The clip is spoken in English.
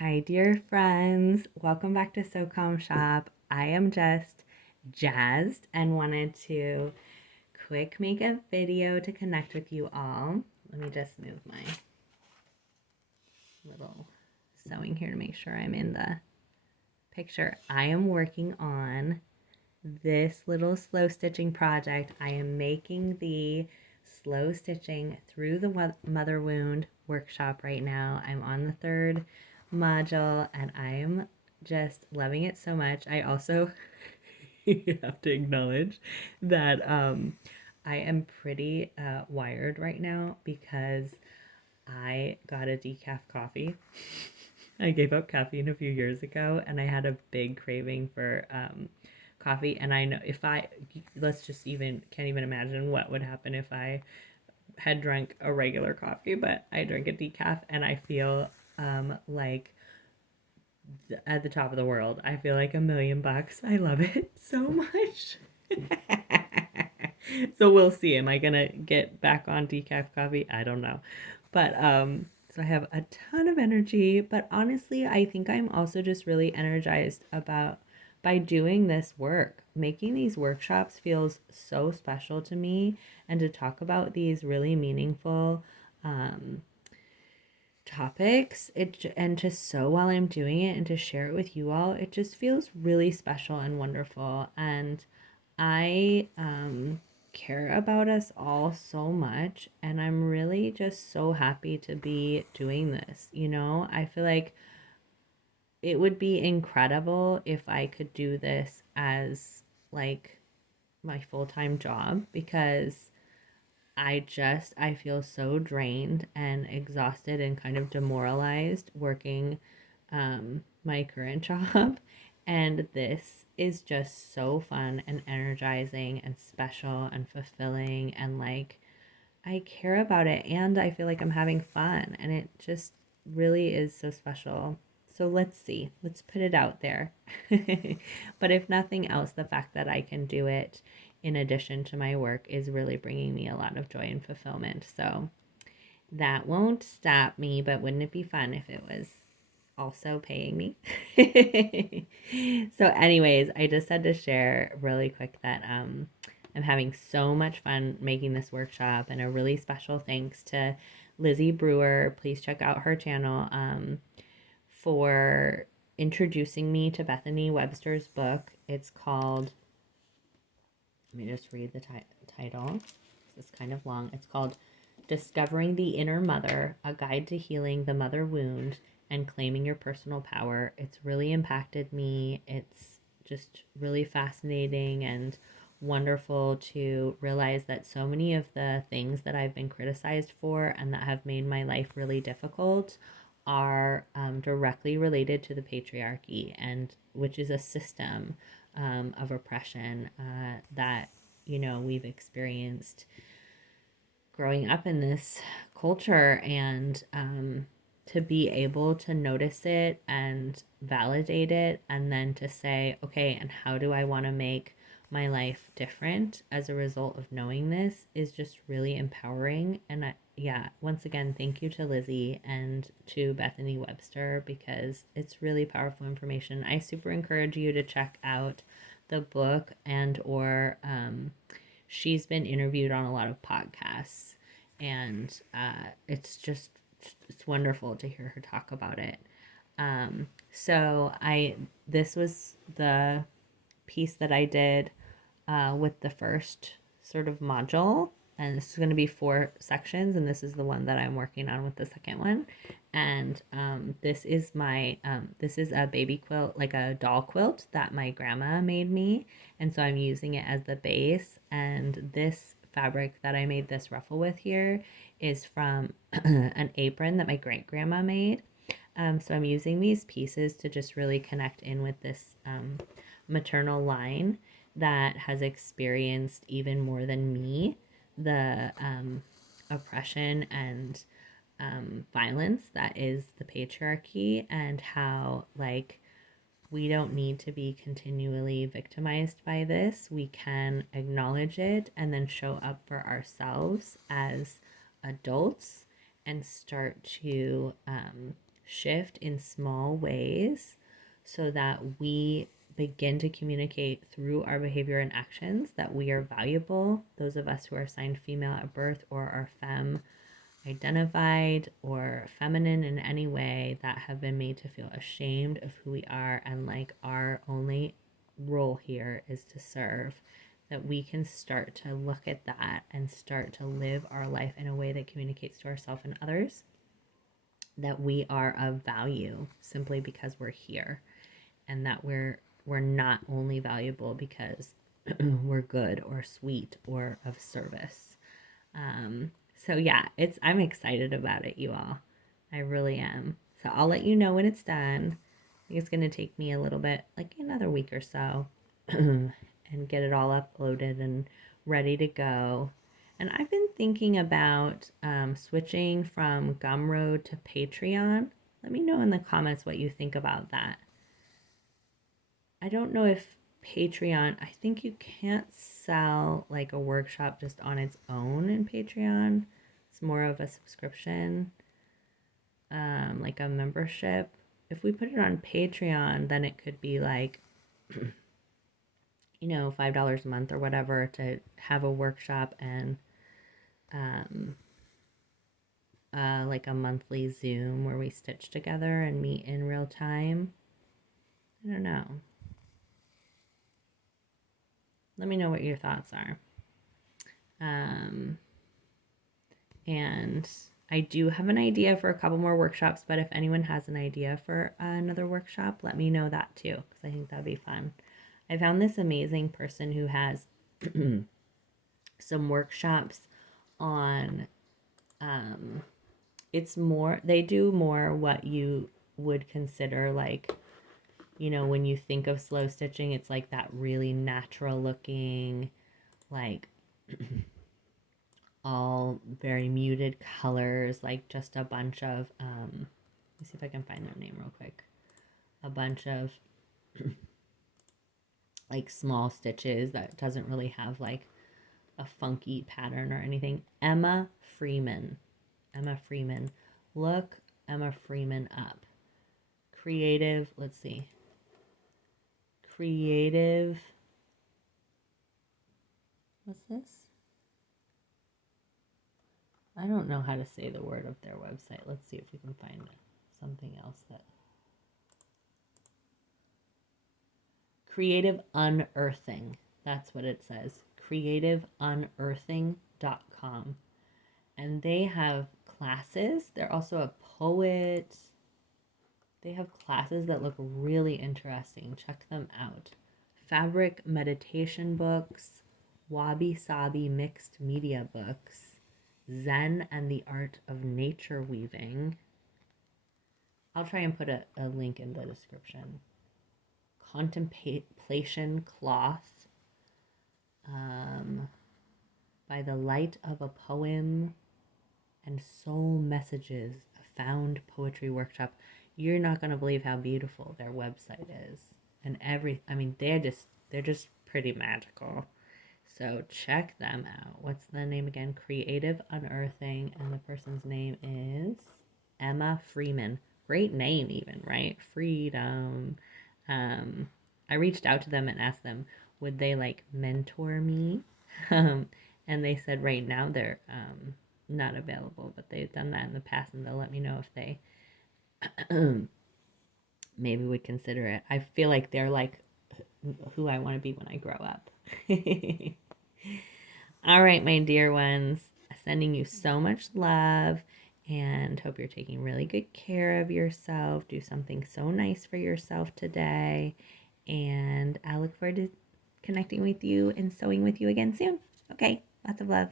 Hi, dear friends. Welcome back to SoCom Shop. I am just jazzed and wanted to quick make a video to connect with you all. Let me just move my little sewing here to make sure I'm in the picture. I am working on this little slow stitching project. I am making the slow stitching through the Motherwound workshop right now. I'm on the third module and I'm just loving it so much. I also have to acknowledge that I am pretty wired right now because I got a decaf coffee. I gave up caffeine a few years ago and I had a big craving for coffee. And I know if I, let's just even, can't even imagine what would happen if I had drunk a regular coffee, but I drink a decaf and I feel like at the top of the world. I feel like $1,000,000. I love it so much. So we'll see. Am I gonna get back on decaf coffee? I don't know. But so I have a ton of energy, but honestly, I think I'm also just really energized about by doing this work. Making these workshops feels so special to me, and to talk about these really meaningful topics and to sew while I'm doing it and to share it with you all, it just feels really special and wonderful. And I care about us all so much, and I'm really just so happy to be doing this. I feel like it would be incredible if I could do this as like my full-time job, because I feel so drained and exhausted and kind of demoralized working my current job. And this is just so fun and energizing and special and fulfilling. And like, I care about it and I feel like I'm having fun. And it just really is so special. So let's see, let's put it out there. But if nothing else, the fact that I can do it in addition to my work is really bringing me a lot of joy and fulfillment. So that won't stop me, but wouldn't it be fun if it was also paying me? So, anyways, I just had to share really quick that I'm having so much fun making this workshop, and a really special thanks to Lizzie Brewer. Please check out her channel for introducing me to Bethany Webster's book. It's called, let me just read the title. It's kind of long. It's called Discovering the Inner Mother, A Guide to Healing the Mother Wound and Claiming Your Personal Power. It's really impacted me. It's just really fascinating and wonderful to realize that so many of the things that I've been criticized for and that have made my life really difficult are directly related to the patriarchy, and which is a system of oppression that we've experienced growing up in this culture. And to be able to notice it and validate it, and then to say, okay, and how do I want to make my life different as a result of knowing this, is just really empowering. And yeah, once again, thank you to Lizzie and to Bethany Webster, because it's really powerful information. I super encourage you to check out the book, and or she's been interviewed on a lot of podcasts, and it's wonderful to hear her talk about it. So this was the piece that I did with the first sort of module, and this is going to be 4 sections, and this is the one that I'm working on with the second one. And this is a baby quilt, like a doll quilt that my grandma made me, and so I'm using it as the base. And this fabric that I made this ruffle with here is from an apron that my great grandma made. So I'm using these pieces to just really connect in with this maternal line that has experienced, even more than me, the oppression and violence that is the patriarchy, and how like we don't need to be continually victimized by this. We can acknowledge it and then show up for ourselves as adults and start to shift in small ways so that we begin to communicate through our behavior and actions that we are valuable. Those of us who are assigned female at birth or are femme identified or feminine in any way that have been made to feel ashamed of who we are and like our only role here is to serve, that we can start to look at that and start to live our life in a way that communicates to ourselves and others that we are of value simply because we're here, and that we're not only valuable because we're good or sweet or of service. So yeah, I'm excited about it, you all. I really am. So I'll let you know when it's done. I think it's gonna take me a little bit, like another week or so, and get it all uploaded and ready to go. And I've been thinking about switching from Gumroad to Patreon. Let me know in the comments what you think about that. I don't know if Patreon, I think you can't sell like a workshop just on its own in Patreon. It's more of a subscription, like a membership. If we put it on Patreon, then it could be like, $5 a month or whatever to have a workshop and like a monthly Zoom where we stitch together and meet in real time. I don't know. Let me know what your thoughts are. And I do have an idea for a couple more workshops, but if anyone has an idea for another workshop, let me know that too, because I think that'd be fun. I found this amazing person who has some workshops on, they do more what you would consider like, when you think of slow stitching, it's like that really natural looking, like all very muted colors, like just a bunch of, let me see if I can find their name real quick. A bunch of like small stitches that doesn't really have like a funky pattern or anything. Emma Freeman. Look Emma Freeman up. Creative, let's see. Creative, what's this? I don't know how to say the word of their website. Let's see if we can find something else that. Creative Unearthing. That's what it says. creativeunearthing.com. And they have classes. They're also a poet. They have classes that look really interesting. Check them out. Fabric meditation books, wabi sabi mixed media books, Zen and the art of nature weaving. I'll try and put a link in the description. Contemplation cloth, by the light of a poem, and soul messages, a found poetry workshop. You're not going to believe how beautiful their website is. And they're just pretty magical. So check them out. What's the name again? Creative Unearthing, and the person's name is Emma Freeman. Great name even, right? Freedom. I reached out to them and asked them, would they like mentor me? And they said right now they're not available, but they've done that in the past, and they'll let me know if they maybe would consider it. I feel like they're like who I want to be when I grow up. All right, my dear ones, sending you so much love, and hope you're taking really good care of yourself. Do something so nice for yourself today, and I look forward to connecting with you and sewing with you again soon. Okay, lots of love.